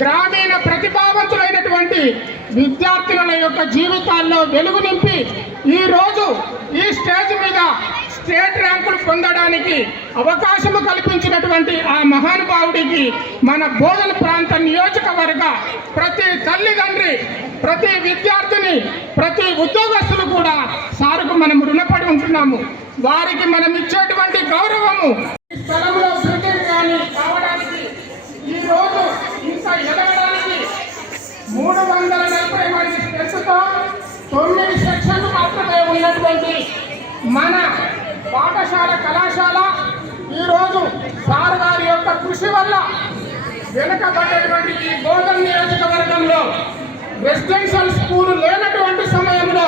గ్రామీణ ప్రతిభావంతులైనటువంటి విద్యార్థుల యొక్క జీవితాల్లో వెలుగు నింపి ఈరోజు ఈ స్టేజ్ మీద స్టేట్ ర్యాంకులు పొందడానికి అవకాశము కల్పించినటువంటి ఆ మహానుభావుడికి మన బోధన ప్రాంత నియోజకవర్గ ప్రతి తల్లిదండ్రి ప్రతి విద్యార్థిని ప్రతి ఉద్యోగస్తులు కూడా సారుకు మనం రుణపడి ఉంటున్నాము. వారికి మనం ఇచ్చేటువంటి గౌరవము. స్థలంలో క్రికెట్ కానీ కావడానికి ఈ రోజు ఇంత ఎదగడానికి మూడు వందల నలభై మంది స్ట్రెస్తో తొమ్మిది సెక్షన్లు మాత్రమే ఉన్నటువంటి మన పాఠశాల కళాశాల ఈరోజు సార్ గారి యొక్క కృషి వల్ల వెనుకబడ్డటువంటి ఈ గోధుమ నియోజకవర్గంలో రెసిడెన్షియల్ స్కూల్ లేనటువంటి సమయంలో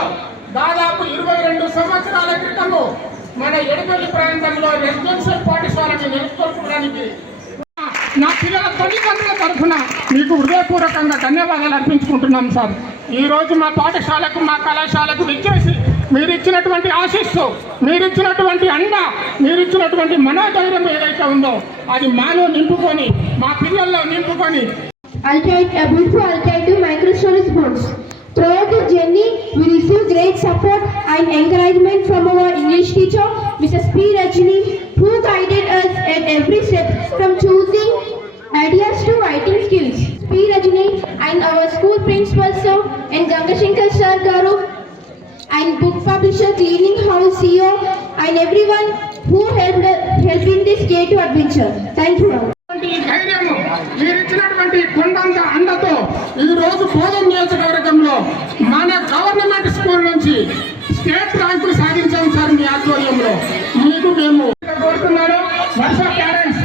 దాదాపు ఇరవై రెండు సంవత్సరాల క్రితము మన ఎడపల్లి ప్రాంతంలో రెసిడెన్షియల్ పాఠశాలని నెలకొల్పడానికి నా పిల్లల తల్లిదండ్రుల తరఫున మీకు హృదయపూర్వకంగా ధన్యవాదాలు అర్పించుకుంటున్నాం సార్. ఈరోజు మా పాఠశాలకు మా కళాశాలకు విచ్చేసి మీరు ఇచ్చినటువంటి ఆశిస్సు మీరు ఇచ్చినటువంటి అండ మీరు ఇచ్చినటువంటి మనోధైర్యం ఏదైతే ఉందో అది మాలో నింపుకొని మా పిల్లల్లో నింపుకొని I'll try, I'll try to microstory sports. Throughout the journey, we received great support and encouragement from our English teacher, Mrs. P. Rajini, who guided us at every step from choosing ideas to writing skills. P. Rajini and our school principal sir and Gangashankar sir Garu and book publisher Cleaning House CEO and everyone who helped, helped in this day to adventure. Thank you government నుంచి state ర్యాంకులు సాధించాం sir మీ ఆధ్వర్యంలో. మీకు మేము కోరుతున్నాను. వర్ష parents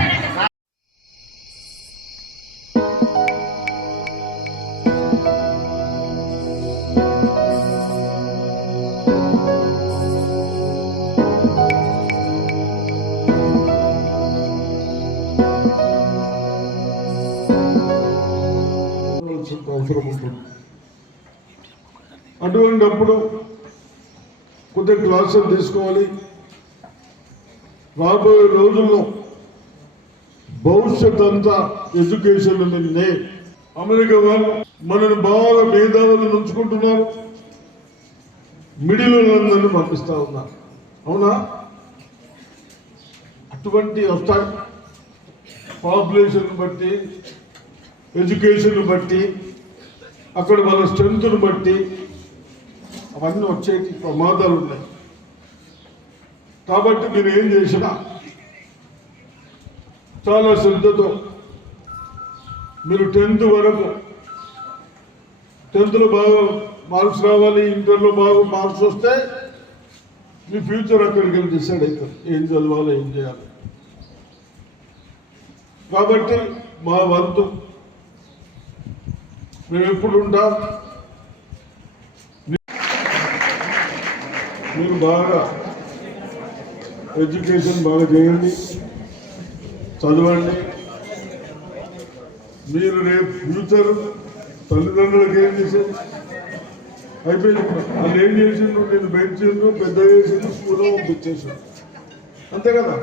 అవసరం ఉంటుంది అటువంటిప్పుడు కొద్దిగా క్లాసులు తీసుకోవాలి. రాబోయే రోజుల్లో భవిష్యత్ అంతా ఎడ్యుకేషన్ నిన్నే అమెరికా వాళ్ళు మనని బాగా మేధావులను ఉంచుకుంటున్నారు. మిడిల్ వాళ్ళందరినీ పంపిస్తా ఉన్నారు. అవునా? అటువంటి వస్తాయి. పాపులేషన్ బట్టి ఎడ్యుకేషన్ బట్టి అక్కడ వాళ్ళ స్ట్రెంగ్త్ను బట్టి అవన్నీ వచ్చేటి ప్రమాదాలు ఉన్నాయి. కాబట్టి మీరు ఏం చేసినా? చాలా శ్రద్ధతో మీరు టెన్త్ వరకు టెన్త్లో బాగా మార్క్స్ రావాలి ఇంటర్లో బాగా మార్క్స్ వస్తే మీ ఫ్యూచర్ అక్కడికి వెళ్ళి డిసైడ్ అవుతారు. ఏం చదవాలి ఏం చేయాలి? కాబట్టి మా వంతు మేము ఎప్పుడు ఉంటాం? మీరు బాగా ఎడ్యుకేషన్ బాగా చేయండి చదవండి. మీరు రేపు ఫ్యూచర్ తల్లిదండ్రులకు ఏం చేసేది అయిపోయింది. వాళ్ళు ఏం చేసిండ్రు? నేను పెంచిండ్రు పెద్ద చేసిండ్రు స్కూల్లో పంపించేసిండ్రు. అంతే కదా?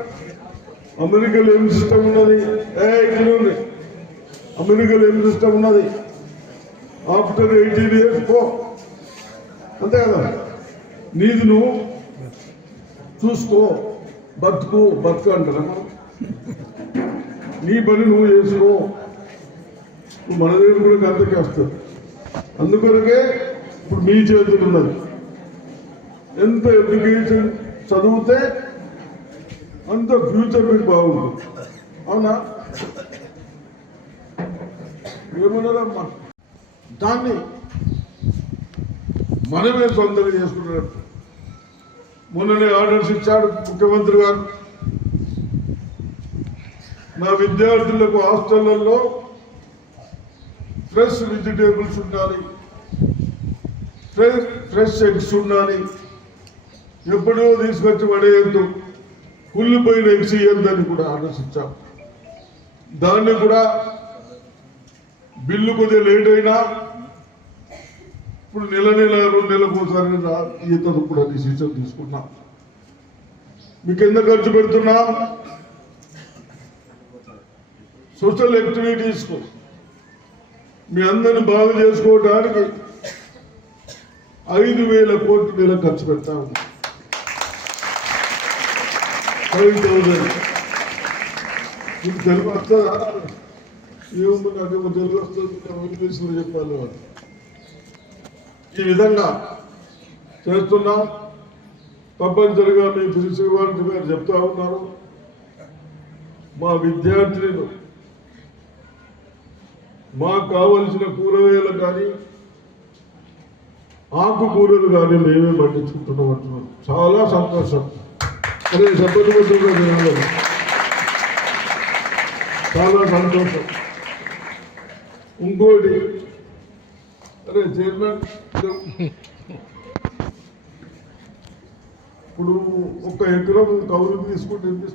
అమెరికాలో ఏం సిస్టమ్ ఉన్నది? ఏ ఇక్కడ అమెరికాలో ఏం సిస్టమ్ ఉన్నది? ఆఫ్టర్ ఎయిటీన్ ఇయర్స్ పో. అంతే కదా? నీది నువ్వు చూసుకో బతుకు బతుకు అంటారా? నీ పని నువ్వు చేసుకో నువ్వు మన దగ్గర కూడా అంతకే వస్తుంది అందుకొరకే ఇప్పుడు మీ చేతులు ఉన్నది. ఎంత ఎడ్యుకేషన్ చదివితే అంత ఫ్యూచర్ మీకు బాగుంటుంది. అవునా? ఏమన్నారమ్మా దాన్ని మనమే సొంతంగా చేసుకున్నట్టు మొన్ననే ఆర్డర్స్ ఇచ్చాడు ముఖ్యమంత్రి గారు. నా విద్యార్థులకు హాస్టళ్ళలో ఫ్రెష్ వెజిటేబుల్స్ ఉండాలి. ఫ్రెష్ ఫ్రెష్ ఎగ్స్ ఉండాలి. ఎప్పుడో తీసుకొచ్చి పడేయద్దు. కుళ్ళిపోయిన ఎగ్స్ ఇవ్వద్దని కూడా ఆలోచించాం దాన్ని కూడా బిల్లు కొద్దిగా లేట్ అయినా ఇప్పుడు నెల నెల రెండు నెలలకు ఒకసారి రా- ఈతను కూడా డిసిషన్ తీసుకున్నా. మీకు ఎంత ఖర్చు పెడుతున్నా? సోషల్ యాక్టివిటీస్కు మీ అందరిని బాగు చేసుకోవడానికి ఐదు వేల కోట్ల నెల ఖర్చు పెడతా ఉంది ఫైవ్ థౌసండ్ మీకు తెలుగు వస్తుందా ఏముంది నాకు తెలుగు వస్తుంది ఇంగ్లీష్లో చెప్పాలి వాళ్ళు. ఈ విధంగా చేస్తున్నాం. తప్పనిసరిగా మీ ప్రిన్సిపాల్ గారు చెప్తా ఉన్నారు మా విద్యార్థులను మాకు కావలసిన కూరగాయలు కానీ ఆకుకూరలు కానీ మేమే పండించుకుంటున్నాం అంటున్నాం చాలా సంతోషం. అదే సంతోషంగా చాలా సంతోషం. ఇంకోటి అరే చైర్మన్ ఇప్పుడు ఒక ఎకరం కౌలు తీసుకుంటే ఎంత